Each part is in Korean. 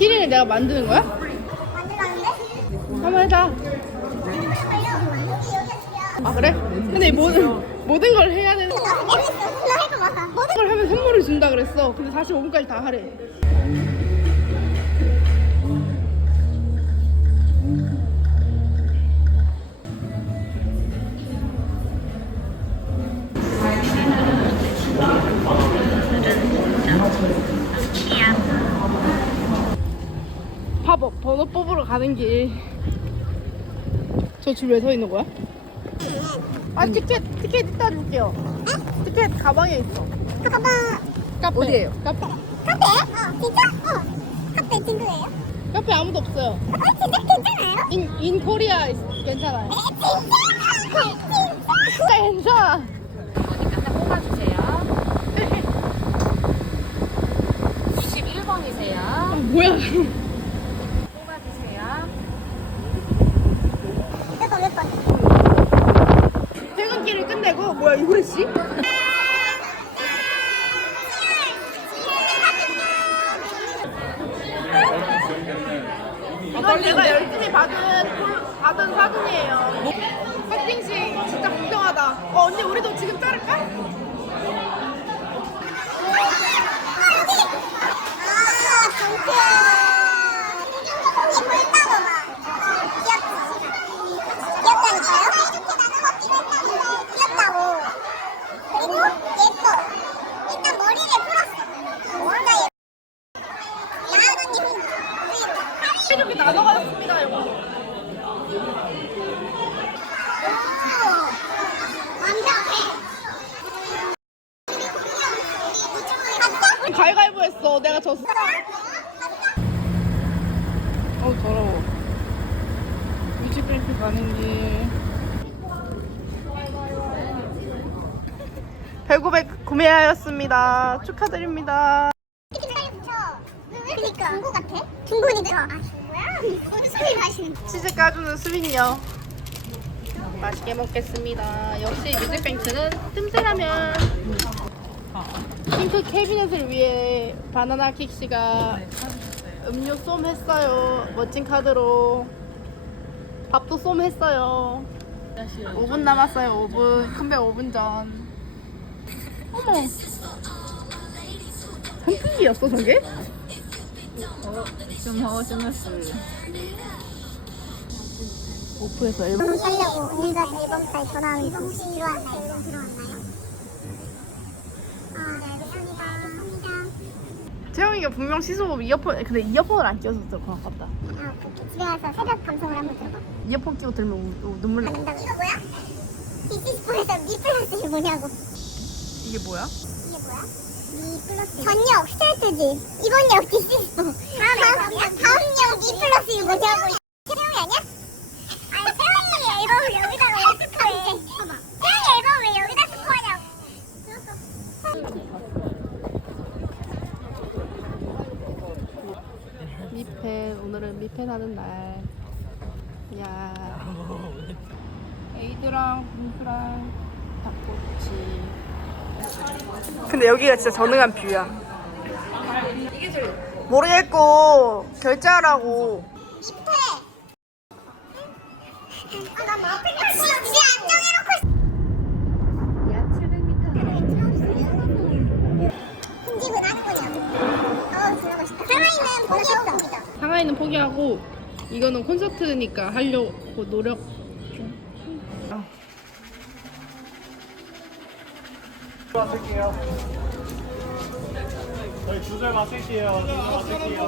키링을 내가 만드는 거야? 한번 해봐. 아 그래? 근데 이 모든 모든 걸 해야 되는. 모든 걸 하면 선물을 준다 그랬어. 근데 45분까지 다 하래. 봐봐 번호 뽑으러 가는 길. 저 줄 왜 서 있는 거야? 아 티켓 티켓 이따 줄게요. 티켓 가방에 있어. 가봐. 카페. 어디예요? 카페. 카페? 어, 진짜? 어. 카페 친구예요? 카페 아무도 없어요. 어, 진짜 괜찮아요? 인, 인 코리아 괜찮아요. 진짜? 진짜? 진짜 괜찮아. 뽑아주세요. 21번이세요. 아, 뭐야? 뽑아주세요. 몇 번, 몇 번? 퇴근길을 끝내고 뭐야 이 후레쉬? 이건 내가 열심히 받은 콜- 받은 사진이에요. 커팅식 진짜 공정하다. 어 언니 우리도 지금 자를까? 아, 정표. 이 물따고 봐. 귀엽지? 귀엽다니까요? 귀엽다고. 그리고 예뻐. 일단 머리를 풀었어. 뭔가 예뻐. 나은언니 이렇게 나눠가졌습니다. 완벽해. 가위가위보 했어. 내가 졌어. 어 더러워. 뮤직뱅크 가는 길. 배구백 구매하였습니다. 축하드립니다. 그니까 중고 같아? 중고니까 아? 무슨 소리 마시는 치즈 까주는 스윗요. 맛있게 먹겠습니다. 역시 뮤직뱅크는 틈새라면. 핑크 캐비넷을 위해 바나나 킥씨가 음료 쏨 했어요. 멋진 카드로. 밥도 쏨 했어요. 5분 남았어요. 5분. 컴백 5분 전. 어머. 선풍기였어 저게? 좀 허심했어. 오프에서 앨범. 살려고 우리가 앨범 사이 전화하는 거 혹시 들어왔나요? 들어왔나요? 아, 네, 감사합니다. 감사합니다. 채영이가 분명 시소 이어폰 근데 이어폰을 안 끼워서 들어 그런 것 같다. 아. 집에 와서 새벽 방송을 한번 들어봐. 이어폰 끼고 들으면 우- 우- 눈물 나. 이거 뭐야? 디지스포에서 미 플러스 이게 뭐냐고. 이게 뭐야? 이게 뭐야? 미 플러스. 전역 스트레스지. 이번 역 디지스포. 다음, 다음 역미 플러스 이거 뭐냐고. 채영이 아니야? 아니, 채영이 앨범을 여기다가 왜 스코해? 채영이 앨범을 왜 여기다 스코하냐고. 미팬 오늘은 미팬 하는 날. 야. 에이드랑 분수랑 닭꼬치. 근데 여기가 진짜 전능한 뷰야. 모르겠고 결제하라고. 아, 나 마음에 지 안정해놓고 있어. 약 700m. 편집은 하는 거냐고. 어, 싶다. 상하이는 포기하고 이거는 콘서트니까 하려고 노력 마실게요. 저희 마실게요. 주절 마실게요.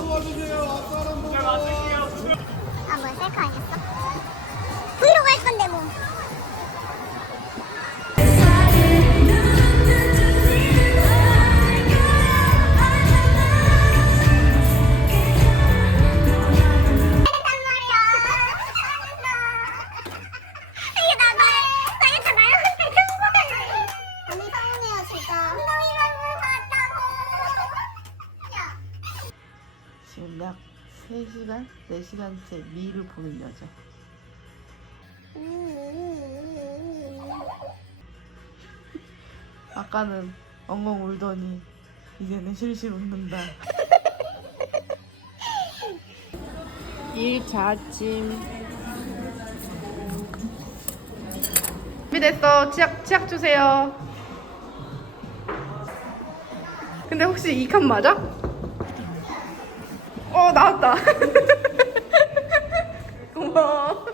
주절 마실게요. 주절. 아, 뭐야, 셀카 아니었 3시간, 4시간째 미를 보는 여자. 아까는 엉엉 울더니 이제는 실실 웃는다. 1차 아침 준비됐어 치약, 치약 주세요 근데 혹시 이 칸 맞아? 어 나왔다. 고마워